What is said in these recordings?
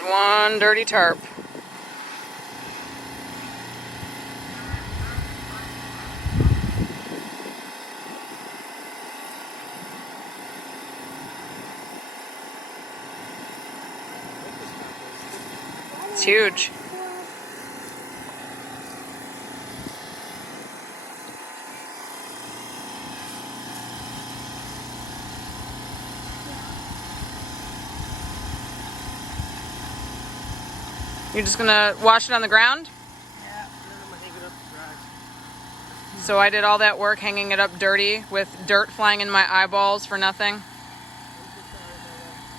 There's one dirty tarp. It's huge. You're just gonna wash it on the ground? Yeah, and then I'm gonna hang it up to dry. So I did all that work hanging it up dirty with dirt flying in my eyeballs for nothing.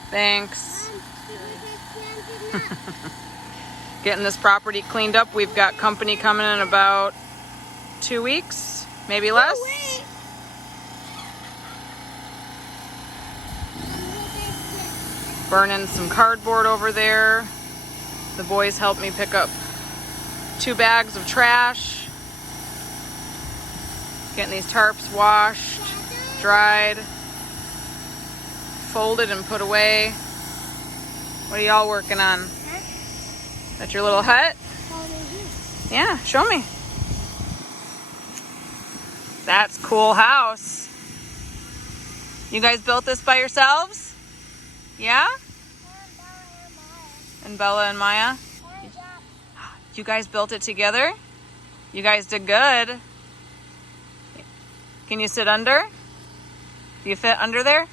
Thanks. Getting this property cleaned up. We've got company coming in about 2 weeks, maybe less. Burning some cardboard over there. The boys helped me pick up 2 bags of trash. Getting these tarps washed, dried, folded and put away. What are y'all working on? That's your little hut? Yeah, show me. That's a cool house. You guys built this by yourselves? Yeah? And Bella and Maya? You guys built it together? You guys did good. Can you sit under? Do you fit under there?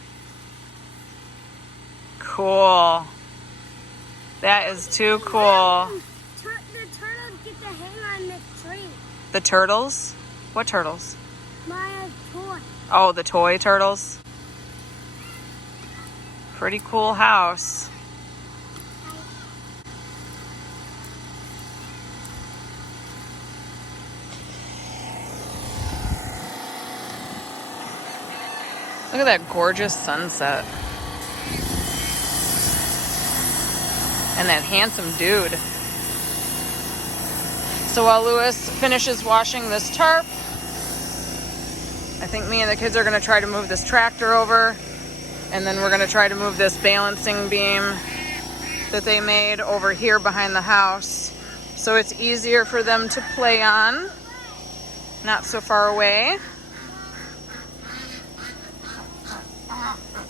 Cool. That is too cool. The turtles get to hang on the tree. The turtles? What turtles? Maya's toy. Oh, the toy turtles. Pretty cool house. Look at that gorgeous sunset. And that handsome dude. So while Lewis finishes washing this tarp, I think me and the kids are going to try to move this tractor over. And then we're going to try to move this balancing beam that they made over here behind the house. So it's easier for them to play on. Not so far away.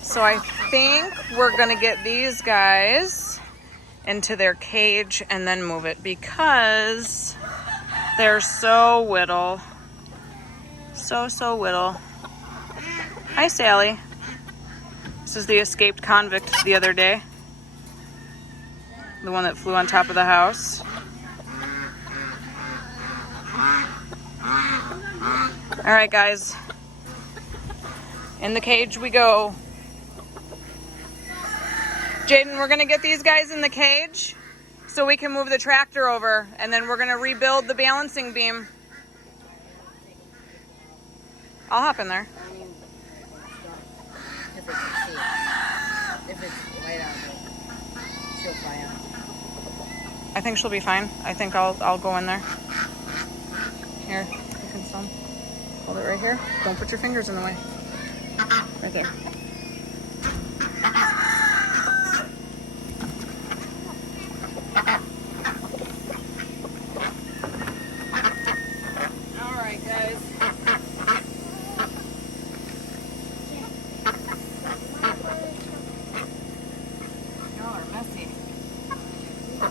So I think we're going to get these guys into their cage and then move it because they're so little. So little. Hi, Sally. This is the escaped convict the other day. The one that flew on top of the house. All right, guys. In the cage we go. Jaden, we're going to get these guys in the cage so we can move the tractor over, and then we're going to rebuild the balancing beam. I'll hop in there. If it's light out, she'll fly out. I think she'll be fine. I think I'll go in there. Here, you can still hold it right here. Don't put your fingers in the way. Right there.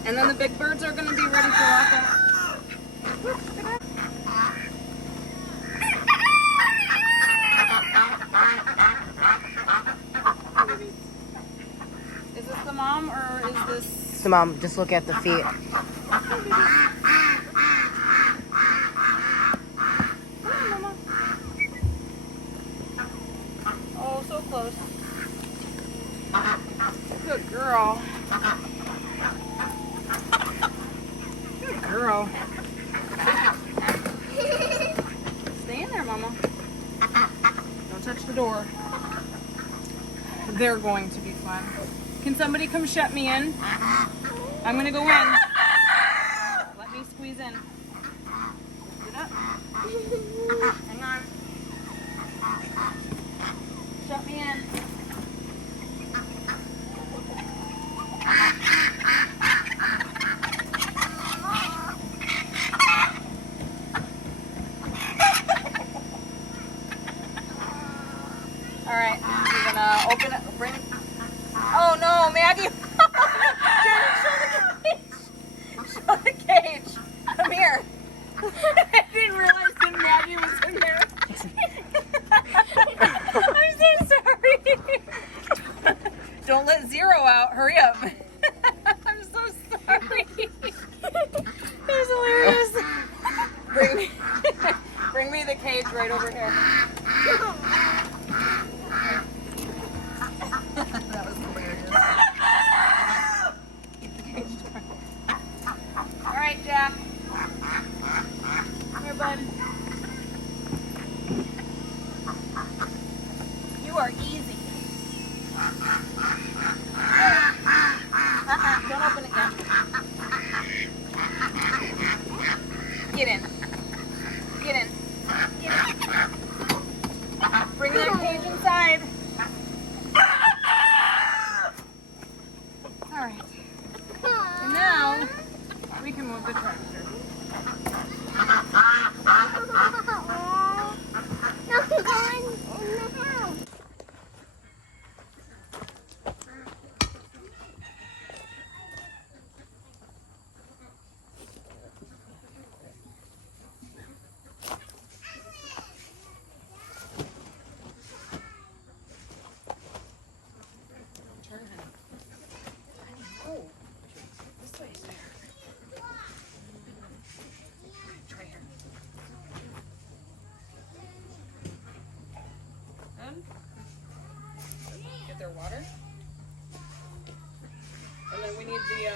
And then the big birds are going to be ready for lockout. Is this the mom or is this... It's the mom. Just look at the feet. Oh, so close. Good girl. Good girl. Stay in there, Mama. Don't touch the door. They're going to be fun. Can somebody come shut me in? I'm going to go in. Let me squeeze in. Lift it up. Hang on. Shut me in. Open it. Bring. Oh no, Maggie! Jared, show the cage. Come here. I didn't realize that Maggie was in there. I'm so sorry. Don't let Zero out. Hurry up. I'm so sorry. That was hilarious. Bring me the cage right over here. That was hilarious. All right, Jack. Here, bud. You are easy. Don't open it yet. Get in. Get in. Get in. Bring that cage inside. All right. And now we can move the tractor. No, he's going in the house. Get their water. And then we need the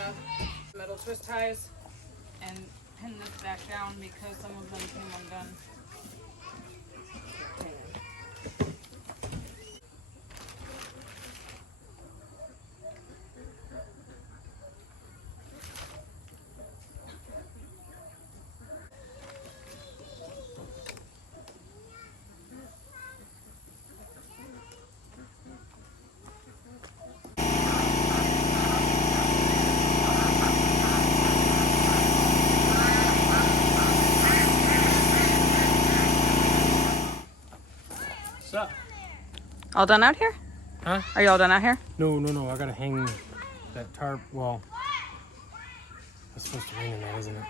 metal twist ties and pin this back down because some of them came undone. What's up? All done out here? Huh? Are you all done out here? No. I gotta hang that tarp. Well, it's supposed to rain tonight, isn't it?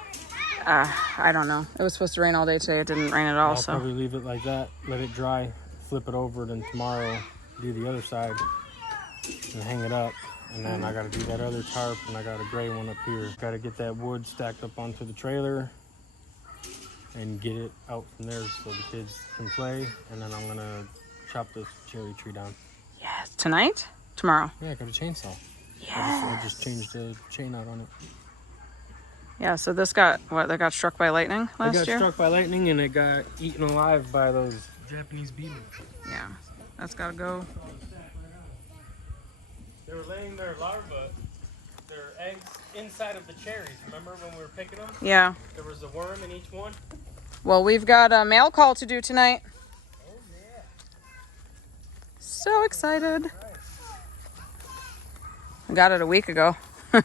I don't know. It was supposed to rain all day today. It didn't rain at all, I'll so. probably leave it like that, let it dry, flip it over, then tomorrow do the other side and hang it up. And then I gotta do that other tarp, and I got a gray one up here. Gotta get that wood stacked up onto the trailer and get it out from there so the kids can play. And then I'm gonna chop this cherry tree down. Yes. Tonight? Tomorrow? Yeah, I got a chainsaw. Yes. I just changed the chain out on it. Yeah, so this got, what, that got struck by lightning last It got year? struck by lightning and it got eaten alive by those Japanese beetles. Yeah, that's gotta go. They were laying their their eggs inside of the cherries. Remember when we were picking them? Yeah. There was a worm in each one. Well, we've got a mail call to do tonight. Oh yeah. So excited. I got it a week ago. Yeah.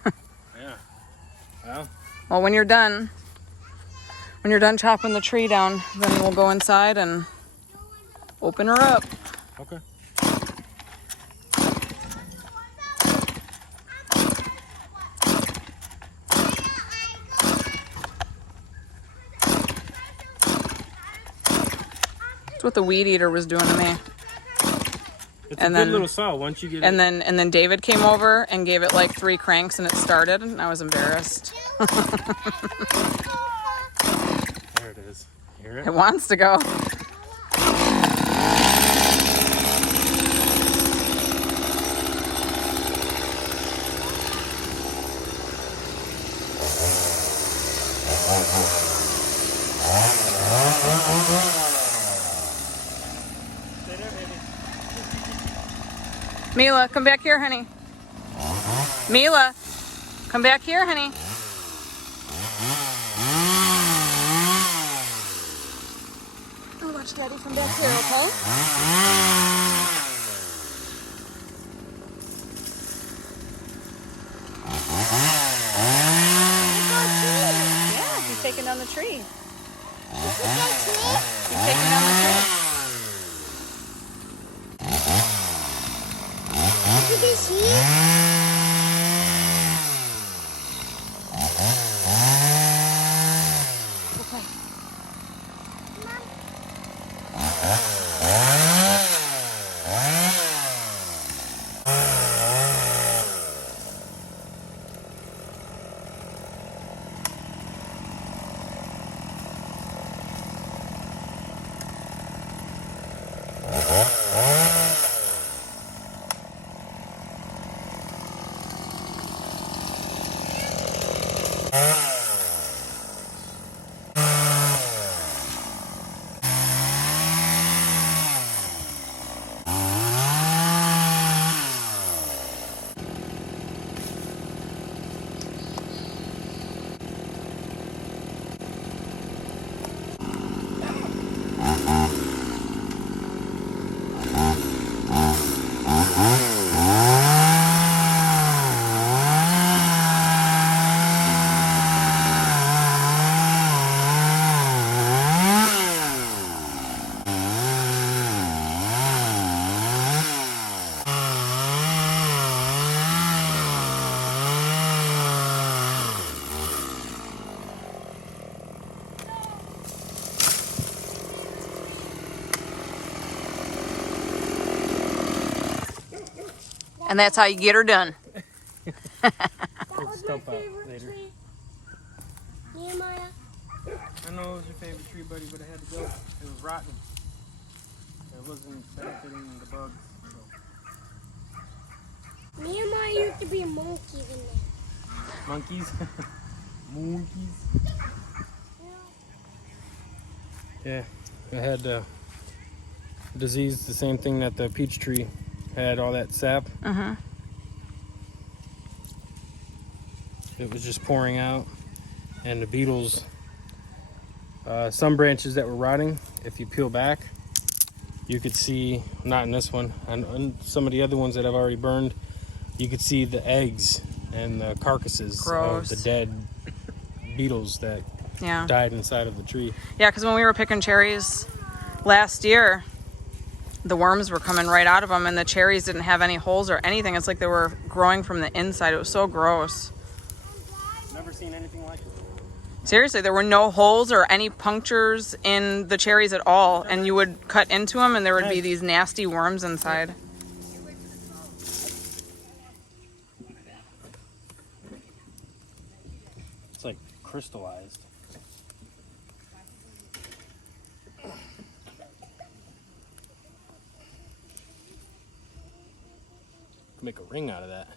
Well. Well, when you're done chopping the tree down, then we'll go inside and open her up. Okay. That's what the weed eater was doing to me. It's And a then- good little saw once you get And it. then David came over and gave it like 3 cranks and it started, and I was embarrassed. There it is. Hear it? It wants to go. Stay there, baby. Mila, come back here, honey. Mila, come back here, honey. Oh, watch Daddy come back here, okay? Yeah, he's taking down the tree. He's taking down the tree. And that's how you get her done. That We'll was my stump out favorite later. tree. Nehemiah. I know it was your favorite tree, buddy, but it had to go. It was rotten. It wasn't benefiting the bugs. So. Nehemiah used to be a monkey in there. Monkeys? Monkeys? Yeah, it had disease, the same thing that the peach tree had, all that sap. It was just pouring out, and the beetles, some branches that were rotting, if you peel back, you could see, not in this one, and some of the other ones that I've already burned, you could see the eggs and the carcasses Gross. of the dead beetles that Yeah. died inside of the tree. Yeah, because when we were picking cherries last year, the worms were coming right out of them, and the cherries didn't have any holes or anything. It's like they were growing from the inside. It was so gross. Never seen anything like it. Seriously, there were no holes or any punctures in the cherries at all, and you would cut into them, and there would be these nasty worms inside. It's like crystallized. Make a ring out of that.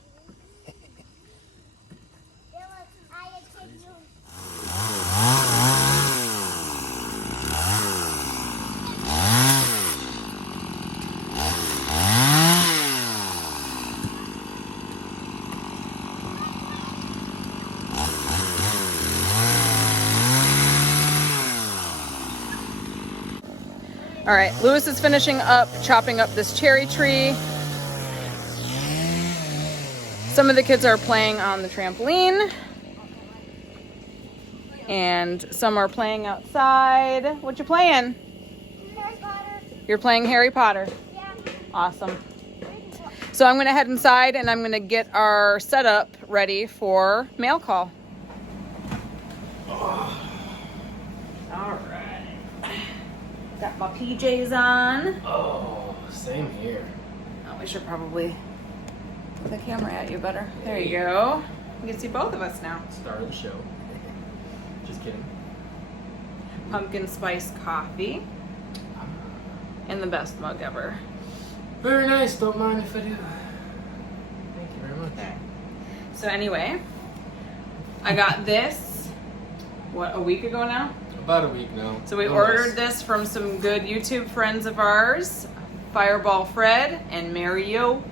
All right, Lewis is finishing up chopping up this cherry tree. Some of the kids are playing on the trampoline, and some are playing outside. What you playing? Harry Potter. You're playing Harry Potter. Yeah. Awesome. So I'm gonna head inside and I'm gonna get our setup ready for mail call. All right. Got my PJs on. Oh, same here. Oh, we should probably put the camera at you better. There you go. You can see both of us now. Start of the show. Just kidding. Pumpkin spice coffee. And the best mug ever. Very nice. Don't mind if I do. Thank you very much. Okay. So anyway, I got this, what, a week ago now? About a week now. So we No ordered less. this from some good YouTube friends of ours, Fireball Fred and Mario.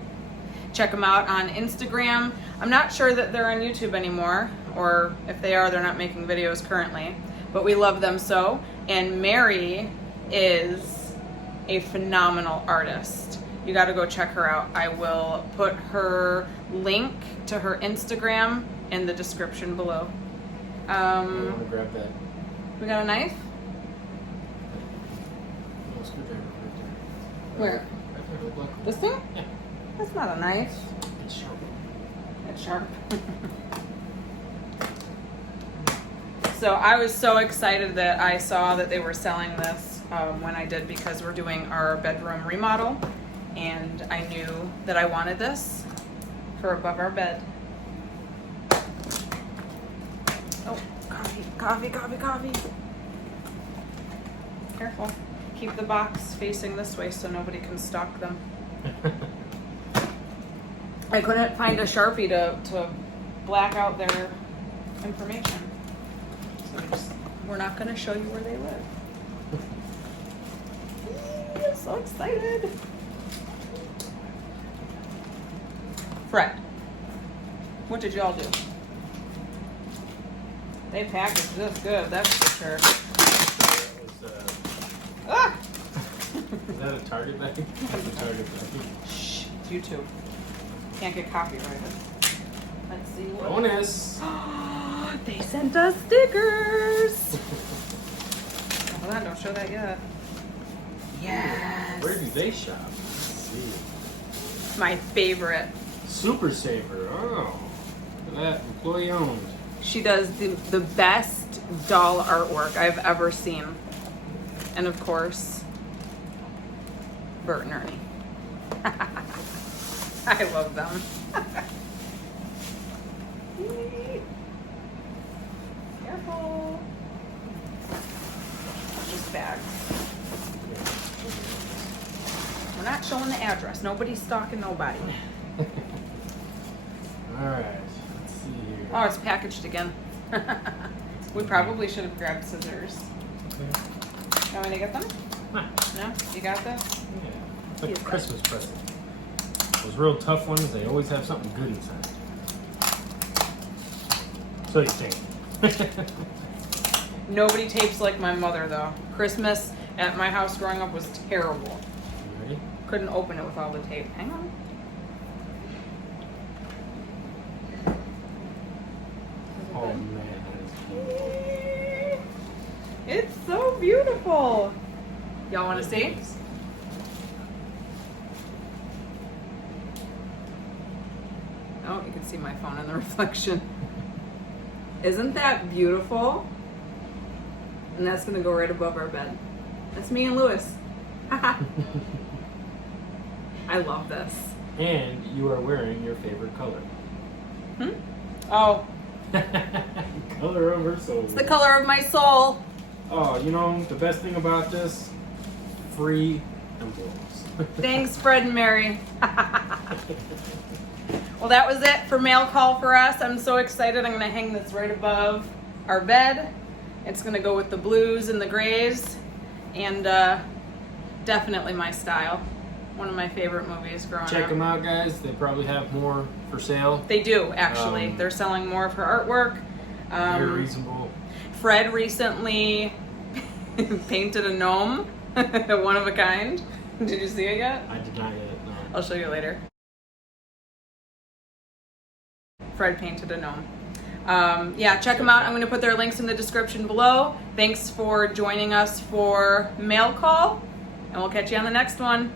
Check them out on Instagram. I'm not sure that they're on YouTube anymore, or if they are, they're not making videos currently, but we love them so. And Mary is a phenomenal artist. You got to go check her out. I will put her link to her Instagram in the description below. I want to grab that. We got a knife? No, screwdriver right there. Where? Right there, look. This thing? Yeah. That's not a knife. You It's sharp. It's sharp. So I was so excited that I saw that they were selling this when I did, because we're doing our bedroom remodel, and I knew that I wanted this for above our bed. Oh, coffee. Careful. Keep the box facing this way so nobody can stalk them. I couldn't find a Sharpie to black out their information. So we're not going to show you where they live. I'm so excited. Fred, what did y'all do? They packaged this good, that's for sure. Ah! Is that a Target bag? That's a Target bag. Shh, it's YouTube. Can't get copyrighted. Let's see what. Bonus! They sent us stickers! Hold on, don't show that yet. Yes! Where do they shop? Let's see. My favorite. Super Saver. Oh. Look at that. Employee owned. She does the best doll artwork I've ever seen. And of course, Bert and Ernie. I love them. Careful. Just bags. We're not showing the address. Nobody's stalking nobody. Alright. Let's see here. Oh, it's packaged again. We probably should have grabbed scissors. Okay. Want me to get them? Nah. No? You got this? Yeah. It's like a Christmas present. Those real tough ones, they always have something good inside. So you think. Nobody tapes like my mother, though. Christmas at my house growing up was terrible. You ready? Couldn't open it with all the tape. Hang on. Oh man, that is cute. It's so beautiful. Y'all want to see? Oh, you can see my phone in the reflection. Isn't that beautiful? And that's gonna go right above our bed. That's me and Lewis. I love this. And you are wearing your favorite color. Oh, Color of her soul. it's the color of my soul. Oh, you know, the best thing about this? Free envelopes. Thanks, Fred and Mary. Well, that was it for mail call for us. I'm so excited. I'm gonna hang this right above our bed. It's gonna go with the blues and the grays, and definitely my style. One of my favorite movies growing up. Check them out, guys. They probably have more for sale. They do, actually. They're selling more of her artwork. Very reasonable. Fred recently painted a gnome, one of a kind. Did you see it yet? I did not yet. No. I'll show you later. Fred painted a gnome. Yeah, check them out. I'm going to put their links in the description below. Thanks for joining us for Mail Call, and we'll catch you on the next one.